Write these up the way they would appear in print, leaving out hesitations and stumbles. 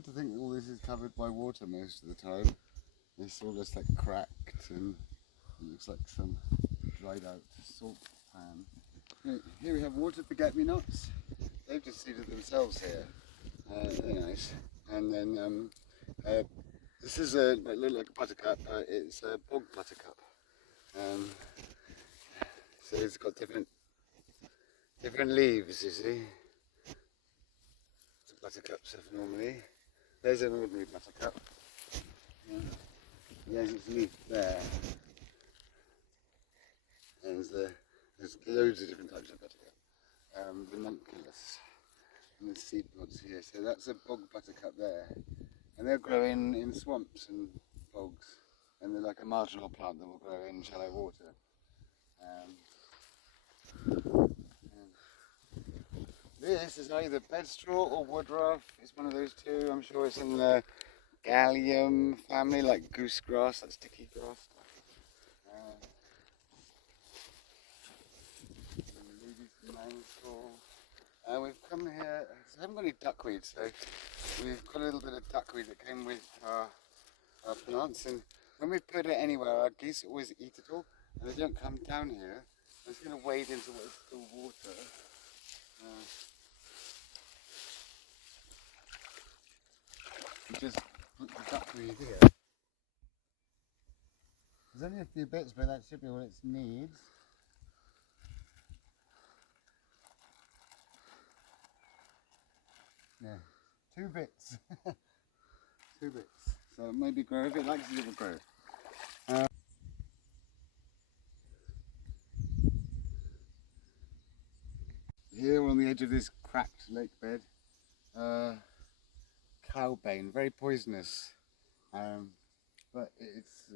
like to think all this is covered by water most of the time. It's all just like cracked and it looks like some dried out salt pan. Here we have water forget-me-nots. They've just seeded themselves here. Very nice. And then this is a look like a buttercup. It's a bog buttercup. So it's got different leaves, you see. So buttercups have normally. There's an ordinary buttercup. There's its leaf there. And there's loads of different types of buttercup. Ranunculus. And the seed pods here. So that's a bog buttercup there. And they'll grow in swamps and bogs. And they're like a marginal plant that will grow in shallow water. This is either bedstraw or woodruff. It's one of those two. I'm sure it's in the Gallium family, like goosegrass, that sticky grass stuff. We've come here, I haven't got any duckweed, so we've got a little bit of duckweed that came with our plants, and when we put it anywhere, our geese always eat it all, and they don't come down here. I'm just going to wade into what is still water. Just put the duckweed here. There's only a few bits, but that should be what it needs. Yeah, 2 bits. 2 bits. So maybe grow. If it likes it, it will grow. Here on the edge of this cracked lake bed, cowbane, very poisonous, but it's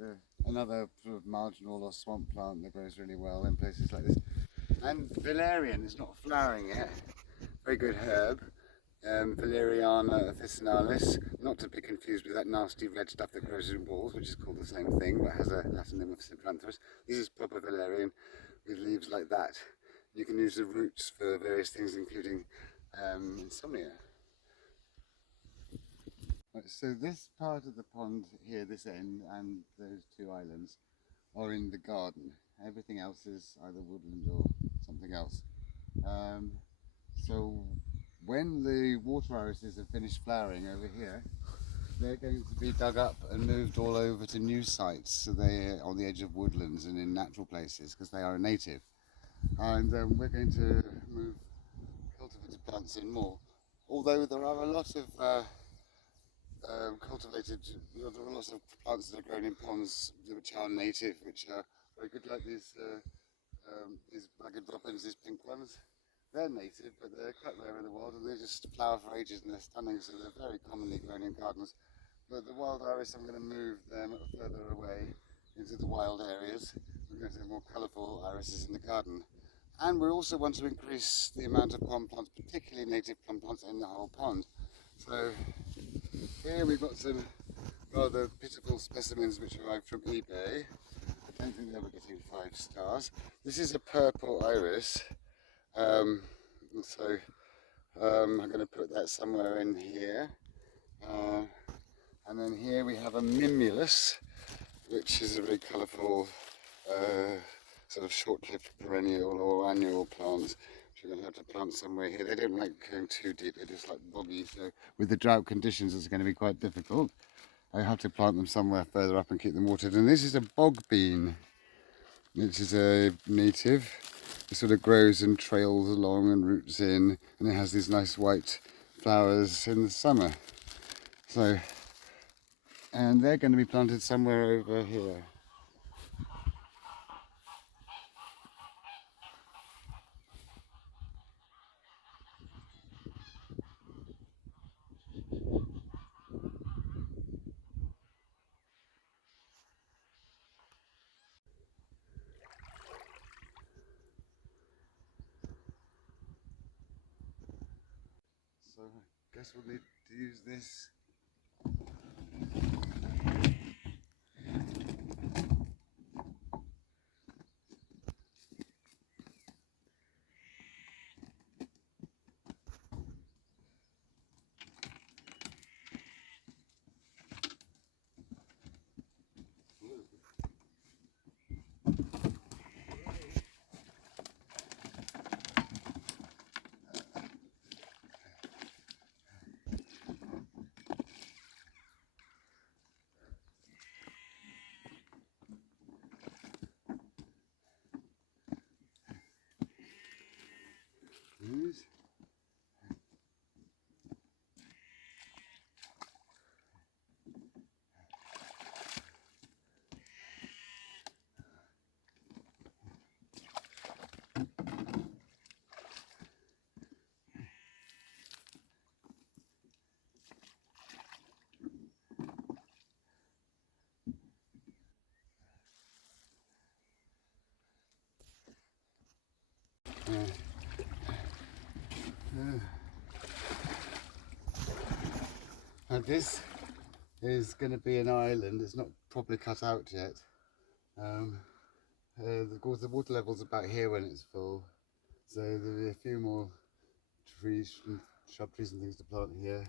another sort of marginal or swamp plant that grows really well in places like this. And valerian is not flowering yet, very good herb. Valeriana officinalis, not to be confused with that nasty red stuff that grows in walls, which is called the same thing, but has a Latin name of Cybranthus. This is proper valerian with leaves like that. You can use the roots for various things, including insomnia. Right, so this part of the pond here, this end, and those 2 islands are in the garden. Everything else is either woodland or something else. So when the water irises have finished flowering over here, they're going to be dug up and moved all over to new sites. So they're on the edge of woodlands and in natural places because they are a native. And we're going to move cultivated plants in more. Although there are a lot of there are a lot of plants that are grown in ponds which are native, which are very good, like these ragged robins, these pink ones. They're native, but they're quite rare in the wild, and they just flower for ages and they're stunning, so they're very commonly grown in gardens. But the wild iris, I'm going to move them further away into the wild areas. We're going to have more colourful irises in the garden. And we also want to increase the amount of pond plants, particularly native pond plants, in the whole pond. So here we've got some rather pitiful specimens which arrived from eBay. I don't think they were getting 5 stars. This is a purple iris. I'm going to put that somewhere in here. And then here we have a mimulus, which is a very colourful sort of short-lived perennial or annual plant, which we're going to have to plant somewhere here. They don't like going too deep, they're just like boggy, so with the drought conditions it's going to be quite difficult. I have to plant them somewhere further up and keep them watered. And this is a bog bean, which is a native. It sort of grows and trails along and roots in, and it has these nice white flowers in the summer. So, and they're going to be planted somewhere over here. So I guess we'll need to use this. And this is going to be an island. It's not properly cut out yet. Of course, the water level's about here when it's full, so there'll be a few more trees, shrub trees and things to plant here.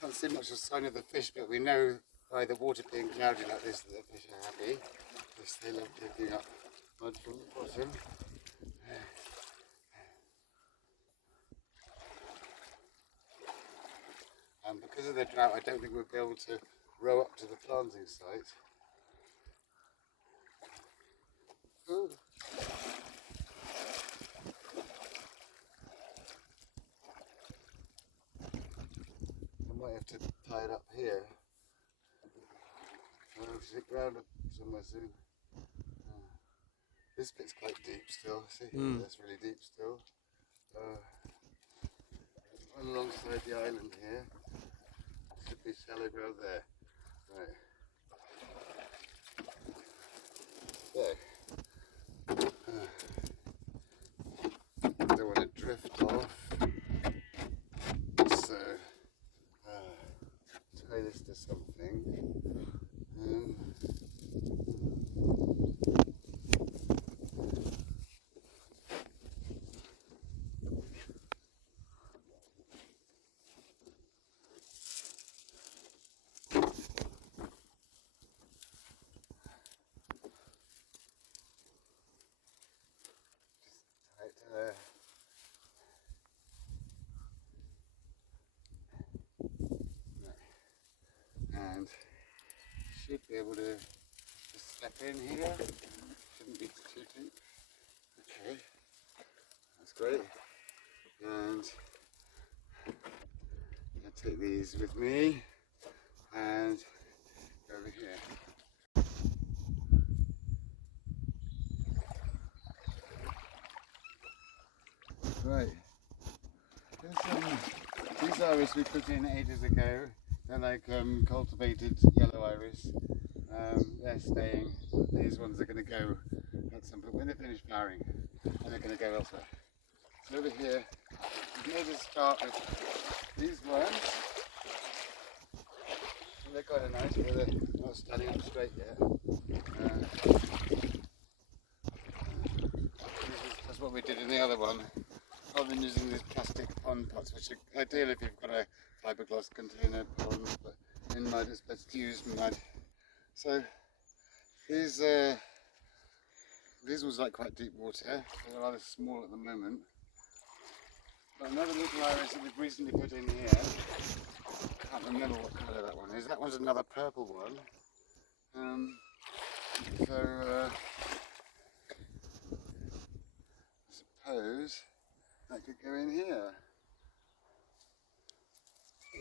Can't see much of a sign of the fish, but we know by the water being cloudy like this that the fish are happy, because they love digging up mud from the bottom. And because of the drought, I don't think we'll be able to row up to the planting site. Ooh. I might have to tie it up here. I'll have to sit ground up somewhere soon. This bit's quite deep still. See, that's really deep still. Alongside the island here, should be shallow ground there. Right. There. Don't want to drift off. So tie this to something. And should be able to just step in here. Shouldn't be too deep. Okay, that's great. And I'll take these with me and go over here. Right. These iris we put in ages ago. They're like cultivated yellow iris. They're staying. These ones are going to go at some point when they finish flowering, and they're going to go elsewhere. So over here, we've made a start with these ones. And they're kind of nice, but they're not standing up straight yet. That's what we did in the other one. Rather than using these plastic pond pots, which are ideal if you've got a fiberglass container pond, but in mud it's best to use mud. So these ones like quite deep water. They're rather small at the moment. But another little iris that we've recently put in here, I can't remember what colour that one is. That one's another purple one. I suppose that could go in here.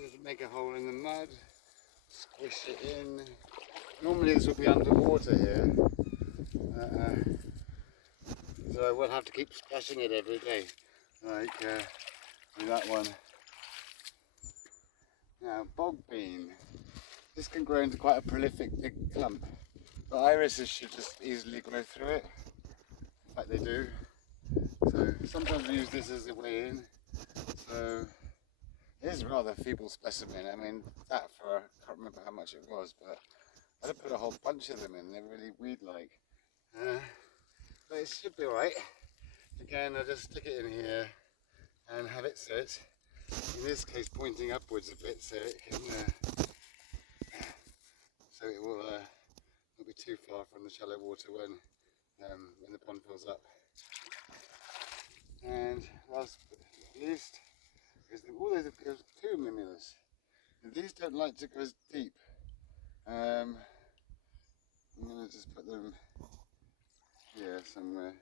Just make a hole in the mud, squish it in. Normally this would be underwater here, so I will have to keep splashing it every day, like that one. Now, bog bean. This can grow into quite a prolific big clump. The irises should just easily grow through it. In fact, they do. So sometimes we use this as a way in. So it is a rather feeble specimen. I mean, that for, I can't remember how much it was, but I did put a whole bunch of them in. They're really weed-like. But it should be alright. Again, I'll just stick it in here and have it sit. In this case, pointing upwards a bit, so it can, so it will not be too far from the shallow water when the pond fills up. And last but not least, there's two mimulus. These don't like to go as deep. I'm going to just put them here somewhere.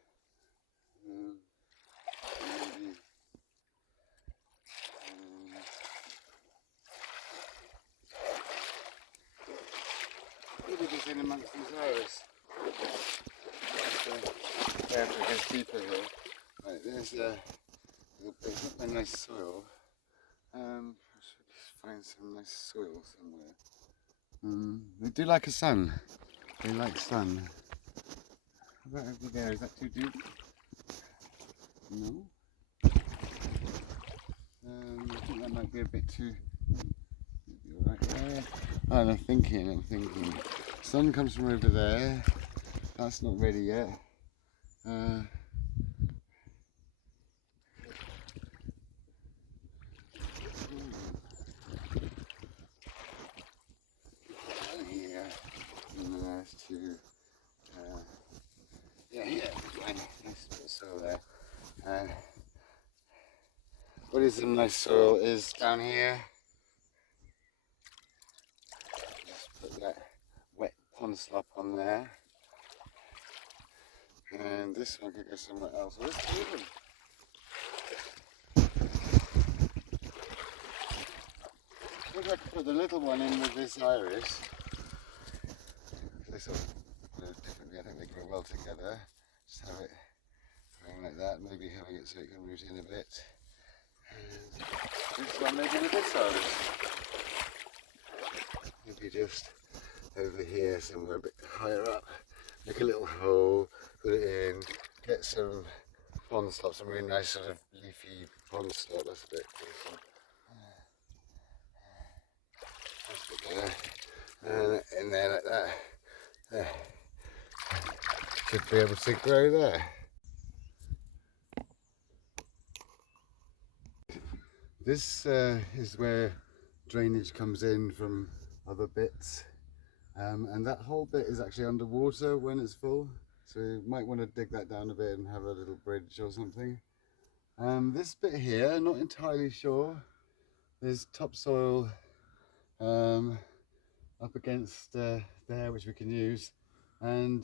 Maybe just in amongst these iris. There, it gets deeper here. Right, there's a nice soil. I should just find some nice soil somewhere. They do like a sun. They like sun. How about over there? Is that too deep? No. I think that might be a bit too. Maybe right there. Oh, I'm thinking. Sun comes from over there. That's not ready yet. Here. And there's two. Yeah, fine. Nice bit of soil there. What is some nice soil is down here. Just put that wet pond slop on there. And this one could go somewhere else. Well, let's move them. I think I could put the little one in with this iris. They sort of differently. I think they grow well together. Just have it growing like that. Maybe having it so it can root in a bit. And this one maybe with this iris. Maybe just over here somewhere a bit higher up. Make a little hole, put it in, get some pond slop, some really nice sort of leafy pond slop. That's a bit decent. And in there like that. There. Should be able to grow there. This is where drainage comes in from other bits, and that whole bit is actually underwater when it's full, so you might want to dig that down a bit and have a little bridge or something. This bit here, not entirely sure. There's topsoil up against there which we can use, and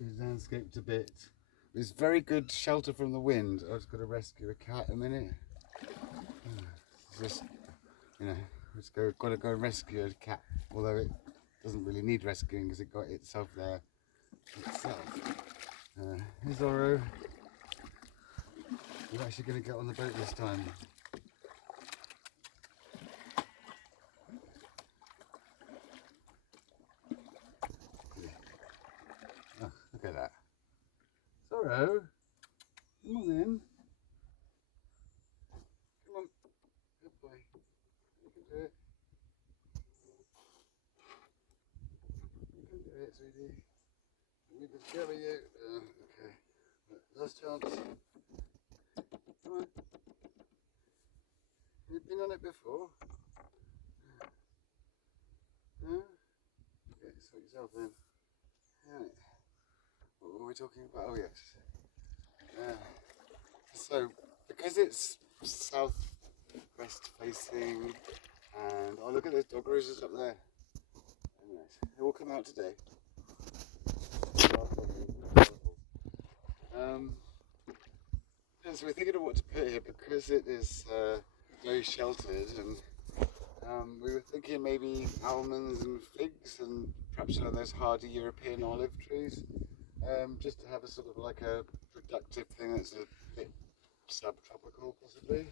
we've landscaped a bit. It's very good shelter from the wind. I've just got to rescue a cat a minute. Just, got to go rescue a cat, although it doesn't really need rescuing because it got itself there itself. Here's Oro. We're actually going to get on the boat this time. Oh, look at that. Zorro, come on then. Come on. Good boy. You can do it. You can do it, sweetie. We can carry you. Okay. Last chance. Come on. You've been on it before? No? Okay, sort yourself in. Right. What were we talking about? Oh, yes. So, because it's southwest facing, and oh, look at those dog roses up there. Very nice. They all come out today. So we're thinking of what to put here because it is very sheltered, and we were thinking maybe almonds and figs and perhaps some of those hardy European olive trees, just to have a sort of like a productive thing that's a bit subtropical possibly.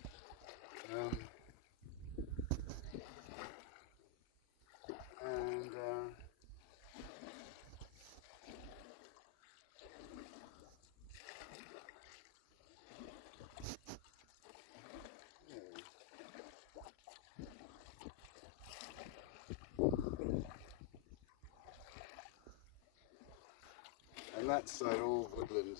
And that side all woodland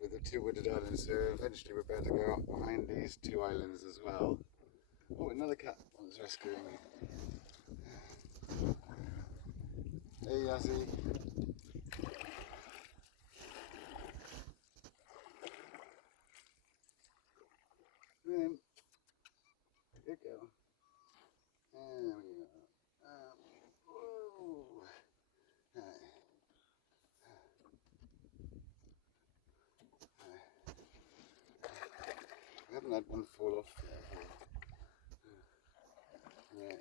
with the two wooded islands, so eventually we're better to go up behind these two islands as well. Oh, another cat wants rescuing me. Hey Yazzie. Come in. Good girl. There we go. Whoa. I haven't had one fall off yet. Yeah.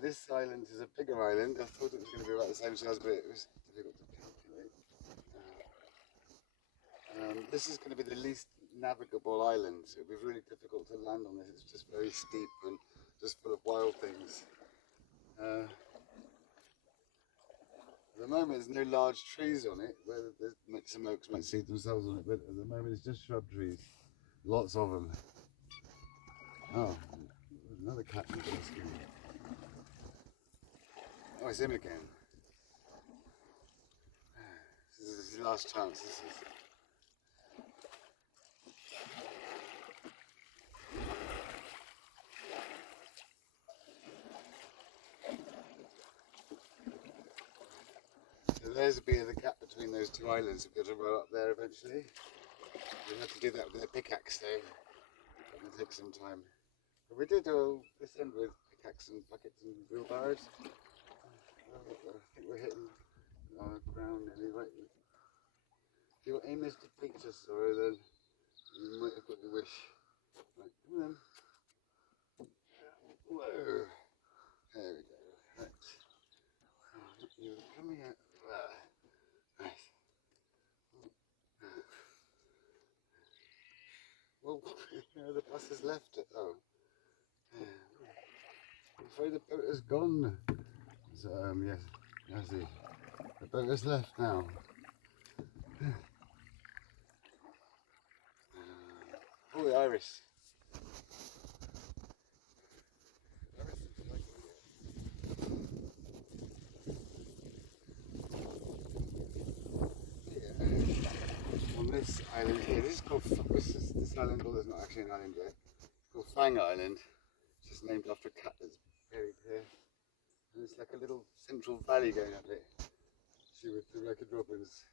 This island is a bigger island. I thought it was going to be about the same size, but it was difficult to calculate. This is going to be the least navigable island. So it'll be really difficult to land on this. It's just very steep and just full of wild things. At the moment, there's no large trees on it. Where some oaks might seed themselves on it, but at the moment, it's just shrub trees. Lots of them. Oh, there's another cat. Oh, it's him again. This is his last chance. This is. So there's a bit of the gap between those two islands. We've got to row up there eventually. We have to do that with a pickaxe though. It's going to take some time. But we did all this end with pickaxe and buckets and wheelbarrows. I think we're hitting our ground anyway. If your aim is to beat us, sorry, then you might have got your wish. Right, come on. Whoa. There we go. Right. You're coming out. Nice. Well, the bus has left it. Oh. I'm afraid the boat has gone. So, yes, I see. The boat has left now. Oh, the iris. On this island here, this island, well, there's not actually an island yet. It's called Fang Island. It's just named after a cat that's buried here. And it's like a little central valley going up it. See, with the ragged robins.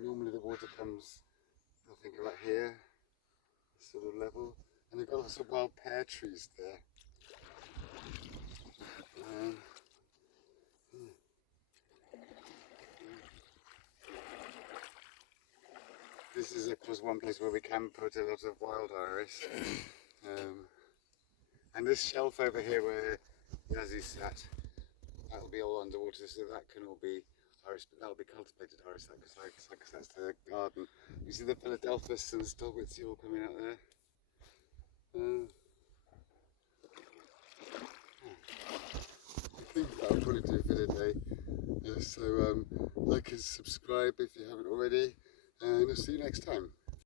Normally the water comes, I think, about here, this sort of level. And they've got some wild pear trees there. This is, of course, one place where we can put a lot of wild iris. And this shelf over here where Yazzie sat, that'll be all underwater, so that can all be iris, but that'll be cultivated iris, because that's the garden. You see the Philadelphus and the Stolbitz all coming out there? I think that'll probably do for today. So like and subscribe if you haven't already, and I'll see you next time.